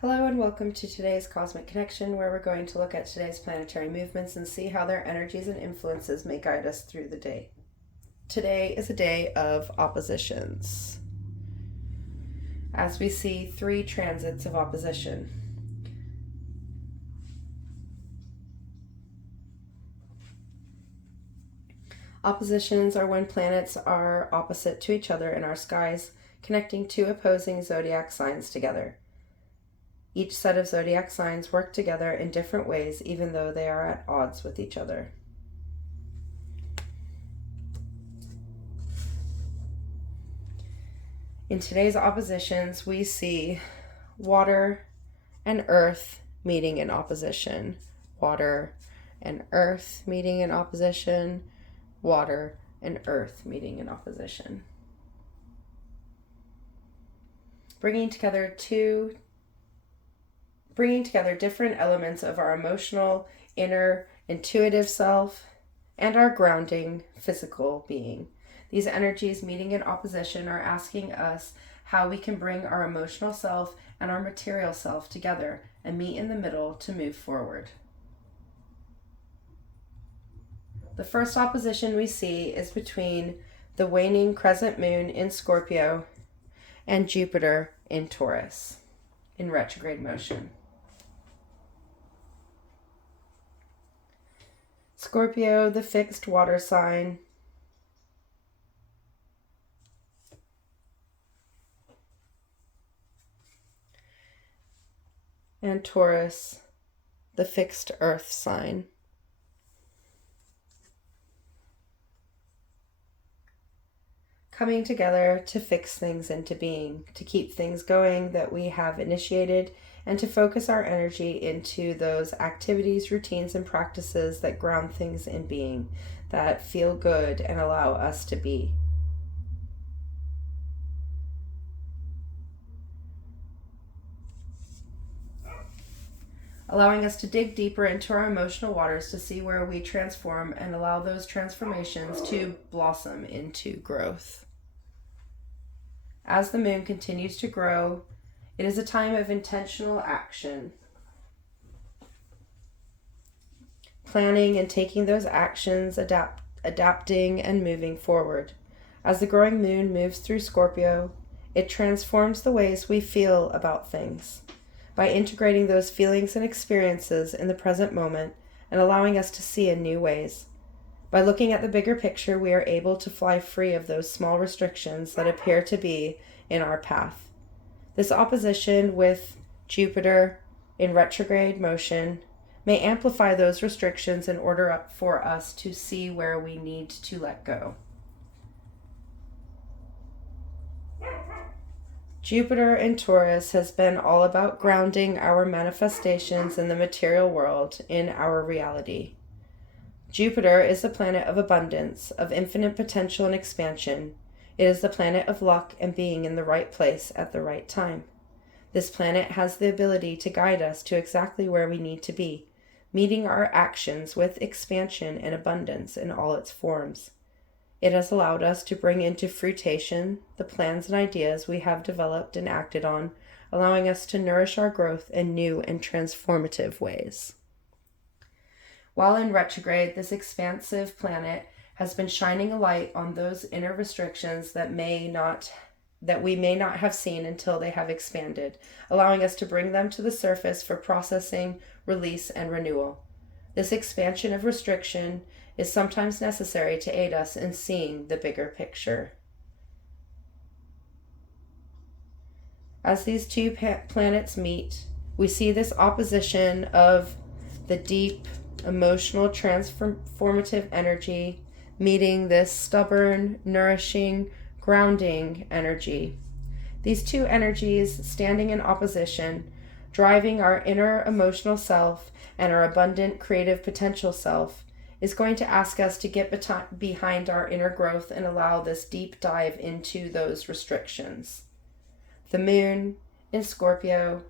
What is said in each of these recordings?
Hello and welcome to today's Cosmic Connection, where we're going to look at today's planetary movements and see how their energies and influences may guide us through the day. Today is a day of oppositions, as we see 3 transits of opposition. Oppositions are when planets are opposite to each other in our skies, connecting 2 opposing zodiac signs together. Each set of zodiac signs work together in different ways, even though they are at odds with each other. In today's oppositions, we see water and earth meeting in opposition, water and earth meeting in opposition, water and earth meeting in opposition. Bringing together different elements of our emotional, inner, intuitive self and our grounding physical being. These energies meeting in opposition are asking us how we can bring our emotional self and our material self together and meet in the middle to move forward. The first opposition we see is between the waning crescent moon in Scorpio and Jupiter in Taurus in retrograde motion. Scorpio, the fixed water sign, and Taurus, the fixed earth sign. Coming together to fix things into being, to keep things going that we have initiated, and to focus our energy into those activities, routines, and practices that ground things in being, that feel good and allow us to be. Allowing us to dig deeper into our emotional waters to see where we transform and allow those transformations to blossom into growth. As the moon continues to grow, it is a time of intentional action. Planning and taking those actions, adapting and moving forward. As the growing moon moves through Scorpio, it transforms the ways we feel about things by integrating those feelings and experiences in the present moment and allowing us to see in new ways. By looking at the bigger picture, we are able to fly free of those small restrictions that appear to be in our path. This opposition with Jupiter in retrograde motion may amplify those restrictions in order for us to see where we need to let go. Jupiter in Taurus has been all about grounding our manifestations in the material world in our reality. Jupiter is the planet of abundance, of infinite potential and expansion. It is the planet of luck and being in the right place at the right time. This planet has the ability to guide us to exactly where we need to be, meeting our actions with expansion and abundance in all its forms. It has allowed us to bring into fruition the plans and ideas we have developed and acted on, allowing us to nourish our growth in new and transformative ways. While in retrograde, this expansive planet has been shining a light on those inner restrictions that we may not have seen until they have expanded, allowing us to bring them to the surface for processing, release, and renewal. This expansion of restriction is sometimes necessary to aid us in seeing the bigger picture. As these 2 planets meet, we see this opposition of the deep, emotional, transformative energy meeting this stubborn, nourishing, grounding energy. These 2 energies standing in opposition, driving our inner emotional self and our abundant creative potential self, is going to ask us to get behind our inner growth and allow this deep dive into those restrictions. The moon in Scorpio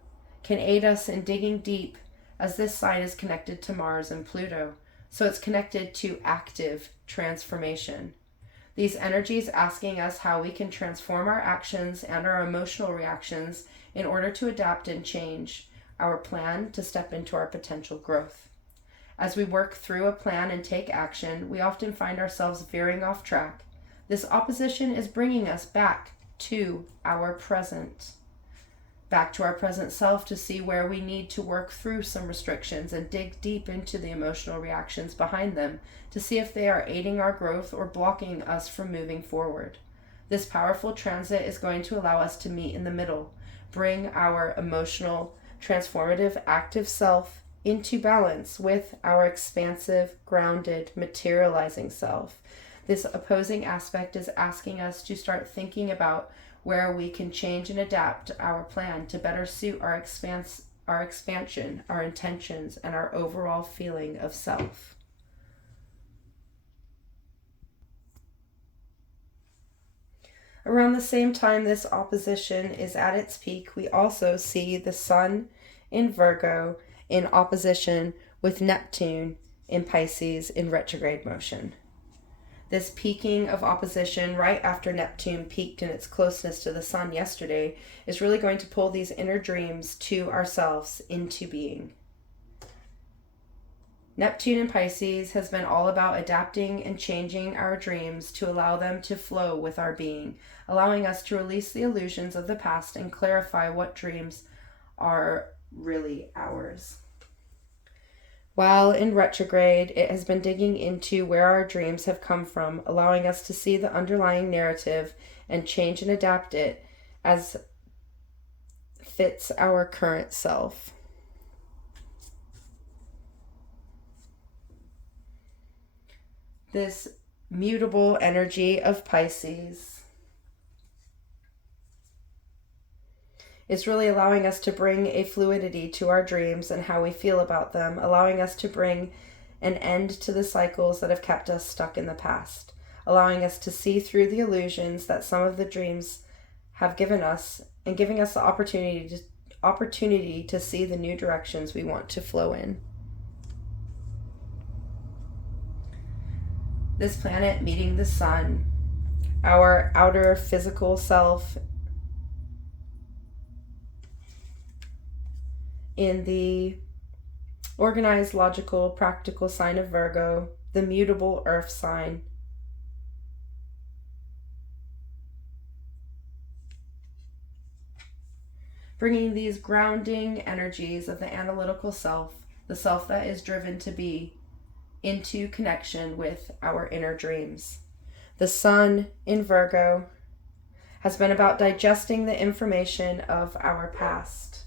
can aid us in digging deep, as this sign is connected to Mars and Pluto, so it's connected to active transformation. These energies asking us how we can transform our actions and our emotional reactions in order to adapt and change our plan to step into our potential growth. As we work through a plan and take action, we often find ourselves veering off track. This opposition is bringing us back to our present self to see where we need to work through some restrictions and dig deep into the emotional reactions behind them to see if they are aiding our growth or blocking us from moving forward. This powerful transit is going to allow us to meet in the middle, bring our emotional, transformative, active self into balance with our expansive, grounded, materializing self. This opposing aspect is asking us to start thinking about where we can change and adapt our plan to better suit our expansion, our intentions, and our overall feeling of self. Around the same time this opposition is at its peak, we also see the Sun in Virgo in opposition with Neptune in Pisces in retrograde motion. This peaking of opposition right after Neptune peaked in its closeness to the Sun yesterday is really going to pull these inner dreams to ourselves into being. Neptune in Pisces has been all about adapting and changing our dreams to allow them to flow with our being, allowing us to release the illusions of the past and clarify what dreams are really ours. While in retrograde, it has been digging into where our dreams have come from, allowing us to see the underlying narrative and change and adapt it as fits our current self. This mutable energy of Pisces is really allowing us to bring a fluidity to our dreams and how we feel about them, allowing us to bring an end to the cycles that have kept us stuck in the past, allowing us to see through the illusions that some of the dreams have given us and giving us the opportunity to see the new directions we want to flow in. This planet meeting the Sun, our outer physical self, in the organized, logical, practical sign of Virgo, the mutable earth sign. Bringing these grounding energies of the analytical self, the self that is driven to be, into connection with our inner dreams. The Sun in Virgo has been about digesting the information of our past.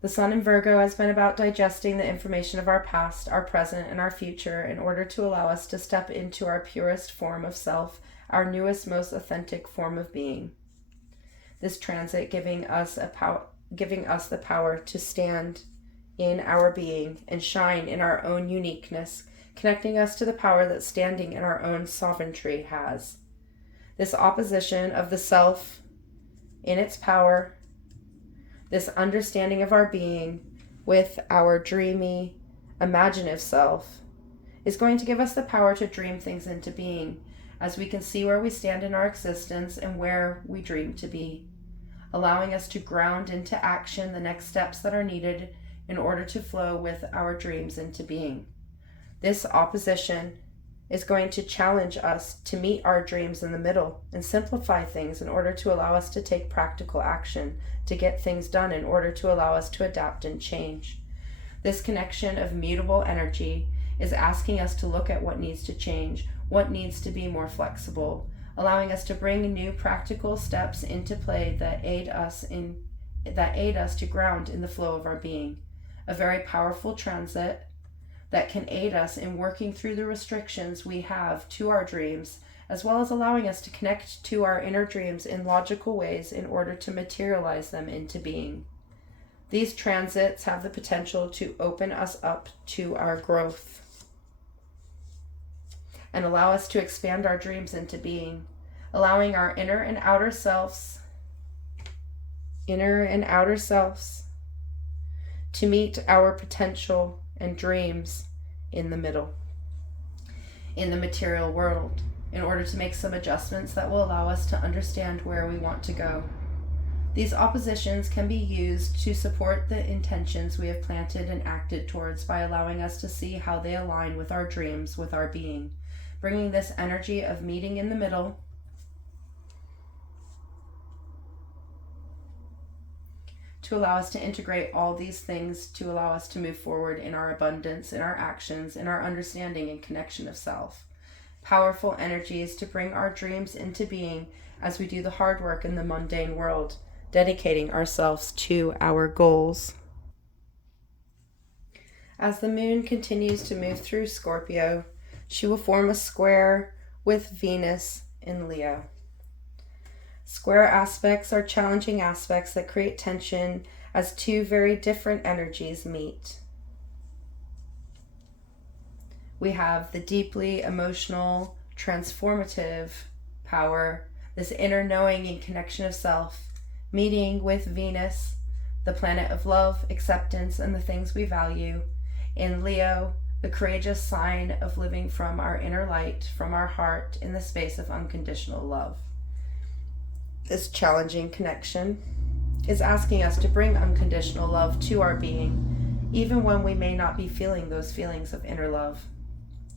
The Sun in Virgo has been about digesting the information of our past, our present, and our future in order to allow us to step into our purest form of self, our newest, most authentic form of being. This transit giving us the power to stand in our being and shine in our own uniqueness, connecting us to the power that standing in our own sovereignty has. This opposition of the self in its power, this understanding of our being with our dreamy, imaginative self, is going to give us the power to dream things into being as we can see where we stand in our existence and where we dream to be, allowing us to ground into action the next steps that are needed in order to flow with our dreams into being. This opposition is going to challenge us to meet our dreams in the middle and simplify things in order to allow us to take practical action, to get things done in order to allow us to adapt and change. This connection of mutable energy is asking us to look at what needs to change, what needs to be more flexible, allowing us to bring new practical steps into play that aid us to ground in the flow of our being. A very powerful transit that can aid us in working through the restrictions we have to our dreams, as well as allowing us to connect to our inner dreams in logical ways in order to materialize them into being. These transits have the potential to open us up to our growth and allow us to expand our dreams into being, allowing our inner and outer selves to meet our potential and dreams in the middle, in the material world, in order to make some adjustments that will allow us to understand where we want to go. These oppositions can be used to support the intentions we have planted and acted towards by allowing us to see how they align with our dreams, with our being, bringing this energy of meeting in the middle to allow us to integrate all these things to allow us to move forward in our abundance, in our actions, in our understanding and connection of self. Powerful energies to bring our dreams into being as we do the hard work in the mundane world, dedicating ourselves to our goals. As the moon continues to move through Scorpio, she will form a square with Venus in Leo. Square aspects are challenging aspects that create tension as two very different energies meet. We have the deeply emotional, transformative power, this inner knowing and connection of self, meeting with Venus, the planet of love, acceptance, and the things we value. In Leo, the courageous sign of living from our inner light, from our heart, in the space of unconditional love. This challenging connection is asking us to bring unconditional love to our being, even when we may not be feeling those feelings of inner love.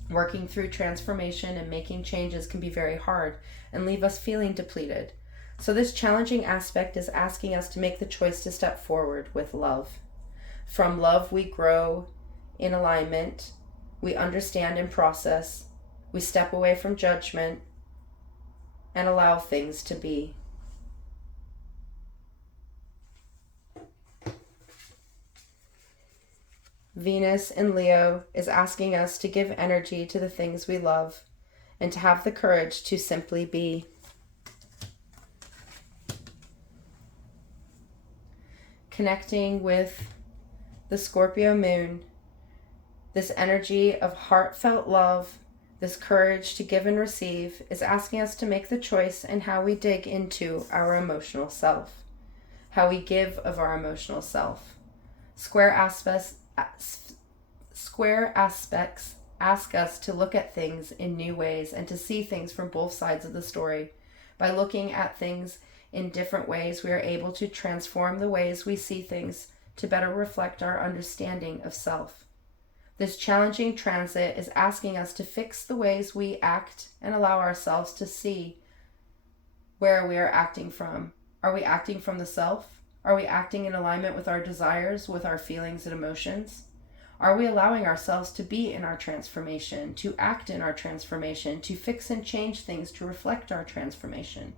Working through transformation and making changes can be very hard and leave us feeling depleted. So this challenging aspect is asking us to make the choice to step forward with love. From love, we grow in alignment, we understand and process, we step away from judgment and allow things to be. Venus in Leo is asking us to give energy to the things we love and to have the courage to simply be. Connecting with the Scorpio moon, this energy of heartfelt love, this courage to give and receive, is asking us to make the choice in how we dig into our emotional self, how we give of our emotional self. Square aspects ask us to look at things in new ways and to see things from both sides of the story. By looking at things in different ways, we are able to transform the ways we see things to better reflect our understanding of self. This challenging transit is asking us to fix the ways we act and allow ourselves to see where we are acting from. Are we acting from the self? Are we acting in alignment with our desires, with our feelings and emotions? Are we allowing ourselves to be in our transformation, to act in our transformation, to fix and change things to reflect our transformation?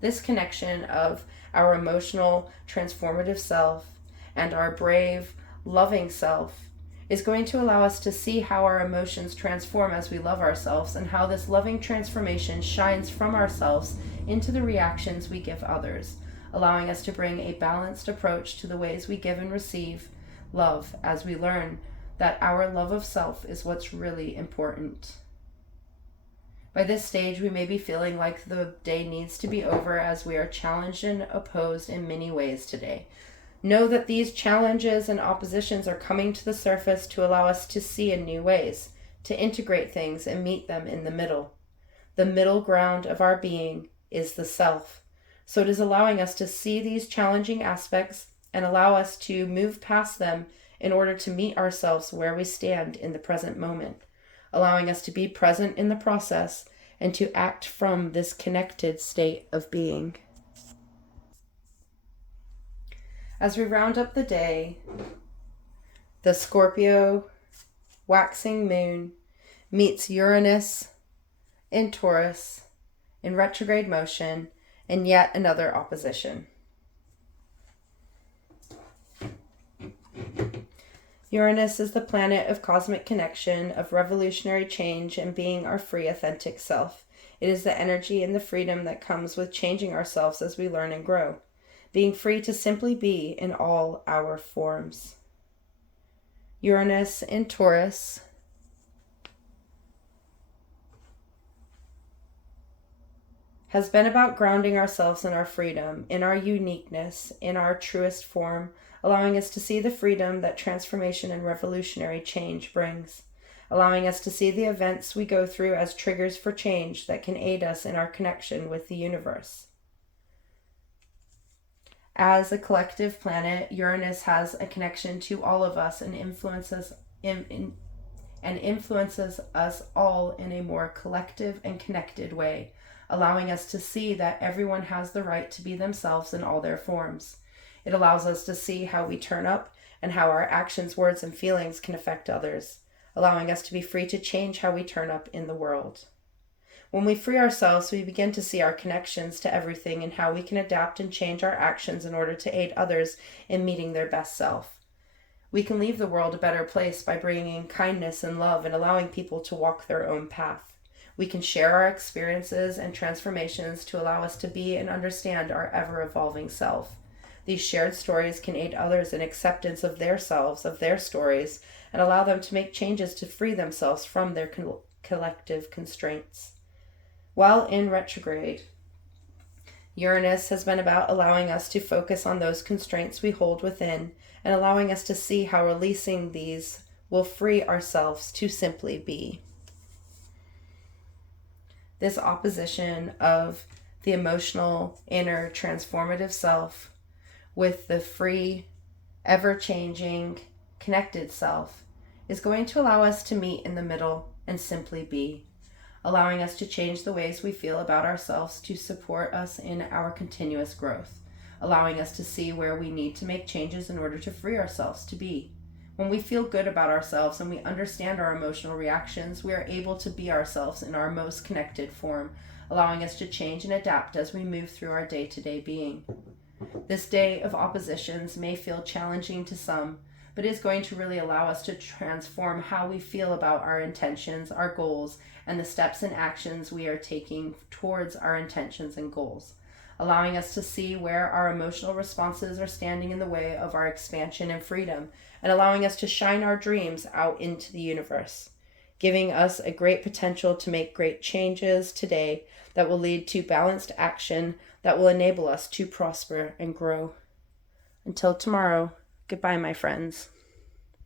This connection of our emotional, transformative self and our brave, loving self is going to allow us to see how our emotions transform as we love ourselves and how this loving transformation shines from ourselves into the reactions we give others, allowing us to bring a balanced approach to the ways we give and receive love as we learn that our love of self is what's really important. By this stage, we may be feeling like the day needs to be over as we are challenged and opposed in many ways today. Know that these challenges and oppositions are coming to the surface to allow us to see in new ways, to integrate things and meet them in the middle. The middle ground of our being is the self. So it is allowing us to see these challenging aspects and allow us to move past them in order to meet ourselves where we stand in the present moment, allowing us to be present in the process and to act from this connected state of being. As we round up the day, the Scorpio waxing moon meets Uranus in Taurus in retrograde motion in yet another opposition. Uranus is the planet of cosmic connection, of revolutionary change, and being our free, authentic self. It is the energy and the freedom that comes with changing ourselves as we learn and grow, being free to simply be in all our forms. Uranus in Taurus has been about grounding ourselves in our freedom, in our uniqueness, in our truest form, allowing us to see the freedom that transformation and revolutionary change brings, allowing us to see the events we go through as triggers for change that can aid us in our connection with the universe. As a collective planet, Uranus has a connection to all of us and influences us all in a more collective and connected way, allowing us to see that everyone has the right to be themselves in all their forms. It allows us to see how we turn up and how our actions, words, and feelings can affect others, allowing us to be free to change how we turn up in the world. When we free ourselves, we begin to see our connections to everything and how we can adapt and change our actions in order to aid others in meeting their best self. We can leave the world a better place by bringing kindness and love and allowing people to walk their own path. We can share our experiences and transformations to allow us to be and understand our ever-evolving self. These shared stories can aid others in acceptance of their selves, of their stories, and allow them to make changes to free themselves from their collective constraints. While in retrograde, Uranus has been about allowing us to focus on those constraints we hold within and allowing us to see how releasing these will free ourselves to simply be. This opposition of the emotional, inner, transformative self with the free, ever-changing, connected self is going to allow us to meet in the middle and simply be, allowing us to change the ways we feel about ourselves to support us in our continuous growth, allowing us to see where we need to make changes in order to free ourselves to be. When we feel good about ourselves and we understand our emotional reactions, we are able to be ourselves in our most connected form, allowing us to change and adapt as we move through our day-to-day being. This day of oppositions may feel challenging to some, but is going to really allow us to transform how we feel about our intentions, our goals, and the steps and actions we are taking towards our intentions and goals, allowing us to see where our emotional responses are standing in the way of our expansion and freedom, and allowing us to shine our dreams out into the universe, giving us a great potential to make great changes today that will lead to balanced action that will enable us to prosper and grow. Until tomorrow, goodbye, my friends.